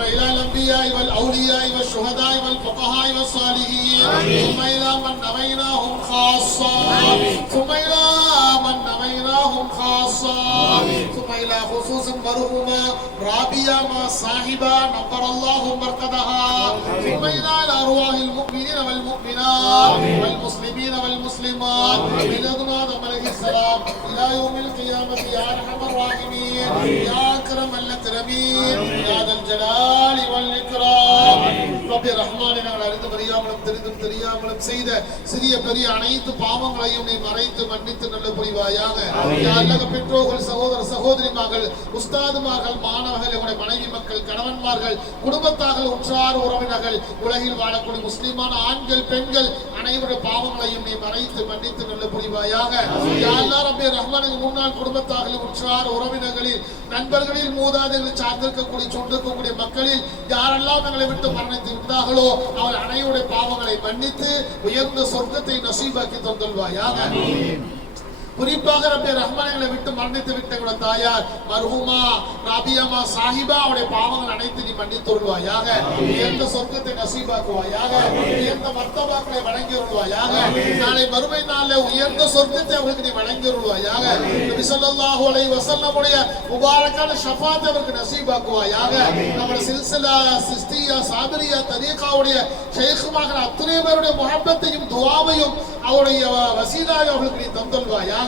إلى الأنبياء والأولياء والشهداء والفقهاء والصالحين ثم إلى من نويناهم خاصة ثم إلى من نويناهم خاصة ثم إلى خصوص مرحومة رابية ما صاحبة نبر الله مرقدها ثم إلى أرواح المؤمنين والمؤمنات والمسلمين والمسلمات من لدن آدم عليه السلام إلى يوم القيامة يا أرحم الراحمين يا أكرم الأكرمين يا ذا الجلال ரப்பி ரஹ்மானே நாங்கள் அறிந்து அறியாமலும் தெரிந்தும் தெரியாமலும் செய்த சிறிய பெரிய அனைத்து பாவங்களையும் நீ மறைத்து மன்னித்து நல்ல புரிவாயாக. அல்லாஹ் பெற்றோர்கள் சகோதர சகோதரிமார்கள் உஸ்தாதுமார்கள் மாணவர்கள் உடைய மனைவி மக்கள் கணவன்மார்கள் குடும்பத்தார்கள் உற்றார் உறவினர்கள் உலகில் வாழக்கூடிய முஸ்லிமான ஆண்கள் பெண்கள் அனைவருடைய பாவங்களையும் நீ மறைத்து மன்னித்து நல்ல புரிவாயாக. அல்லாஹ் ரப்பி ரஹ்மானே முன்னாள் குடும்பத்தார்கள் உற்றார் உறவினர்களில் நண்பர்களில் மூதாதைகளில் சார்ந்திருக்கக்கூடிய சொந்திருக்கக்கூடிய மக்களில் யாரெல்லாம் எங்களை விட்டு மரணித்து விட்டார்களோ அவர் அனைவருடைய பாவங்களை மன்னித்து உயர்ந்த சொர்க்கத்தை நசீபாக்கி தந்தல்வாயாக. குறிப்பாக ரப்பி ரஹ்மானை விட்டு மரணித்து விட்ட தாயார் மர்ஹூமா ராபியாமா சாஹிபா அவருடைய பாவங்கள் அனைத்து நீ மன்னித்து வருவாயாக. உயர்ந்த சொர்க்கத்தை நசீபாக்குவாயாக. உயர்ந்த மர்த்தபாக்களை வழங்கி வருவாயாக. நாளை மறுமை நாளில் உயர்ந்த சொர்க்கத்தை அவர்களுக்கு நீ வழங்கி வருவாயாக. நபி ஸல்லல்லாஹு அலைஹி வஸல்லம் உடைய முபாரக்கான ஷஃபாத்தை அவருக்கு நசீபாக்குவாயாக. நம்முடைய சில்சிலா சிஸ்தியா சாபிரியா தரீகாவுடைய ஷேഖுமார்கள் அத்தனை பேருடைய முஹப்பத்தையும் துஆவையும் அவருடைய வசீலாவை அவர்களுக்கு நீ தந்தல்வாயாக.